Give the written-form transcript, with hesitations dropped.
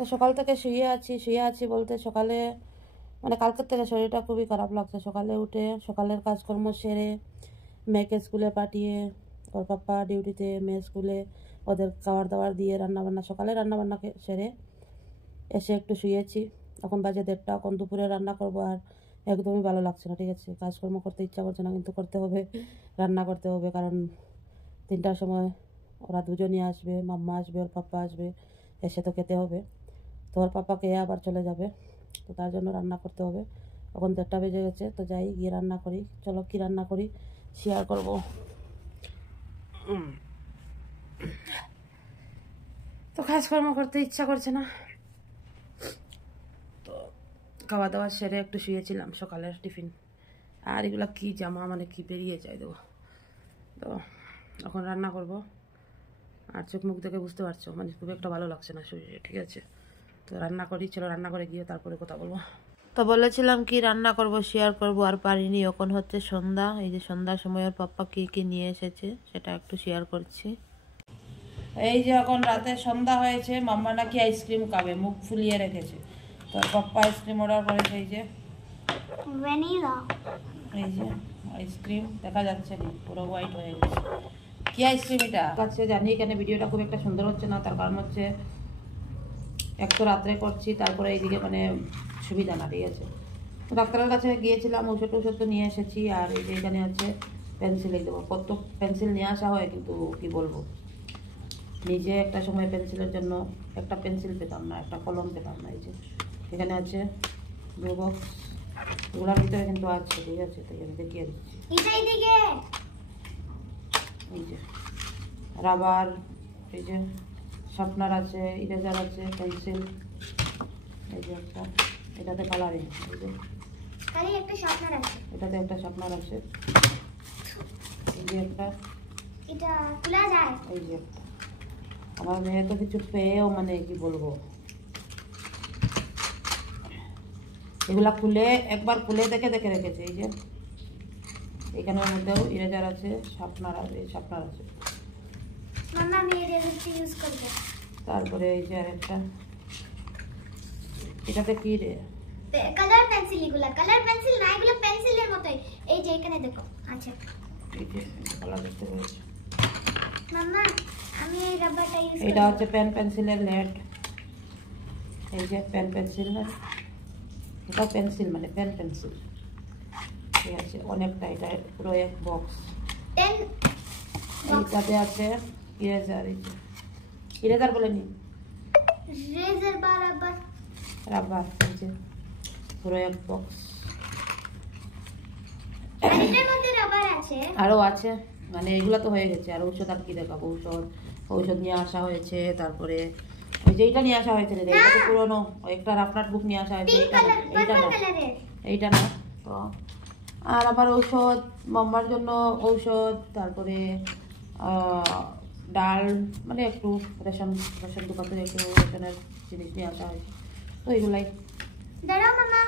তো সকাল থেকে শুয়ে আছি বলতে সকালে মানে কালকের থেকে শরীরটা খুবই খারাপ লাগছে। সকালে উঠে সকালের কাজকর্ম সেরে মেয়েকে স্কুলে পাঠিয়ে, ওর পাপ্পা ডিউটিতে, মেয়ে স্কুলে, ওদের খাবার দাবার দিয়ে রান্নাবান্না সকালে রান্নাবান্না সেরে এসে একটু শুয়েছি। এখন বাজে 1:30, এখন দুপুরে রান্না করবো। আর একদমই ভালো লাগছে না, ঠিক আছে, কাজকর্ম করতে ইচ্ছা করছে না, কিন্তু করতে হবে, রান্না করতে হবে। কারণ 3টার সময় ওরা দুজনই আসবে, মাম্মা আসবে, ওর পাপ্পা আসবে, এসে তো খেতে হবে। তো ওর পাপ্পা খেয়ে আবার চলে যাবে, তো তার জন্য রান্না করতে হবে। এখন 1:30 বেজে গেছে, তো যাই গিয়ে রান্না করি। চলো কী রান্না করি শেয়ার করব। তো কাজকর্ম করতে ইচ্ছা করছে না, তো খাওয়া দাওয়া সেরে একটু শুয়েছিলাম, সকালের টিফিন। আর এগুলো কি জামা, মানে কি বেরিয়ে যায় দেবো। তো এখন রান্না করব। আর চোখ মুখ দেখে বুঝতে পারছো মানে খুব একটা ভালো লাগছে না শরীরে, ঠিক আছে। তো রান্না করি, চলো রান্না করে গিয়ে তারপরে কথা বলবো। তো বলেছিলাম কি রান্না করব শেয়ার করব, আর পারিনি। এখন হচ্ছে সন্ধ্যা, এই যে সন্ধ্যার সময় ওর পাপ্পা কি কি নিয়ে এসেছে সেটা একটু শেয়ার করছি। এই যে এখন রাতে সন্ধ্যা হয়েছে, মাম্মা নাকি আইসক্রিম খাবে, মুখ ফুলিয়ে রেখেছে। তো ওর পাপ্পা আইসক্রিম অর্ডার করেছে, এই যে ভ্যানিলা, এই যে আইসক্রিম দেখা যাচ্ছে না, পুরো হোয়াইট হয়ে গেছে। কি আইসক্রিম এটা কাছে জানি। এখানে ভিডিওটা খুব একটা সুন্দর হচ্ছে না, তার কারণ হচ্ছে এক তো রাত্রে করছি, তারপরে এইদিকে মানে সুবিধা না, ঠিক আছে। তো ডাক্তারের কাছে গিয়েছিলাম, ওষুধ তো নিয়ে এসেছি। আর এই যে এখানে হচ্ছে পেন্সিল, এই দেবো। কত পেন্সিল নিয়ে আসা হয়, কিন্তু কি বলবো, নিজে একটা সময় পেন্সিলের জন্য একটা পেন্সিল পেতাম না, একটা কলম পেতাম না। এই যে এখানে আছে 2 বক্স, এগুলোর ভিতরে কিন্তু আছে, ঠিক আছে। তো আমি দেখিয়ে দিচ্ছি। এই যে রাবার, এই যে শার্পনার আছে, ইরেজার আছে, পেন্সিল, এই যে একটা, এটাতে কালারিং, এই যে একটা শার্পনার আছে, এটাতে একটা শার্পনার আছে, এই যে একটা, এটা খোলা যায়, এই যে একটা। আমার মেয়ে তো কিছু পেয়েও মানে কি বলবো, এগুলা খুলে একবার খুলে দেখে দেখে রেখেছে। এই যে এখানের মধ্যেও ইরেজার আছে, শার্পনার আছে, শার্পনার আছে। মাম্মা আমি ইরেজারটা ইউজ করব। তারপরে এই যে আরেকটা, এটাতে কি রে, কালার পেন্সিল। এগুলা কালার পেন্সিল না, এগুলো পেন্সিলের মতোই। এই যে এখানে দেখো আছে, এই যে কালার দেখতে পাচ্ছ। মাম্মা আমি এই রাবারটা ইউজ করব। এটা হচ্ছে পেন পেন্সিলের লেড, এই যে পেন পেন্সিল না, এটা পেন্সিল মানে পেন পেন্সিল, ঠিক আছে। অনেকটা, এটা পুরো এক বক্স। এইটাতে আছে ইরেজার, এই যে ইরেজার বলেনি, রেজার বা রাবার, রাবার, এই যে পুরো এক বক্স। এটার মধ্যে রাবার আছে, আরও আছে, মানে এগুলো তো হয়ে গেছে। আর ঔষধ আর কি দেখাবো, ঔষধ নিয়ে আসা হয়েছে। তারপরে ওই যে এইটা নিয়ে আসা হয়েছে, এটা তো পুরোনো, একটা রাফনার বুক নিয়ে আসা হয়েছে, এইটা না তো। আর আবার ঔষধ, মাম্মার জন্য ঔষধ, তারপরে ডাল, মানে একটু রেশন দোকান থেকে একটু রেশনের জিনিস নিয়ে আসা হয়েছে। তো এগুলাই। দাঁড়াও মামা।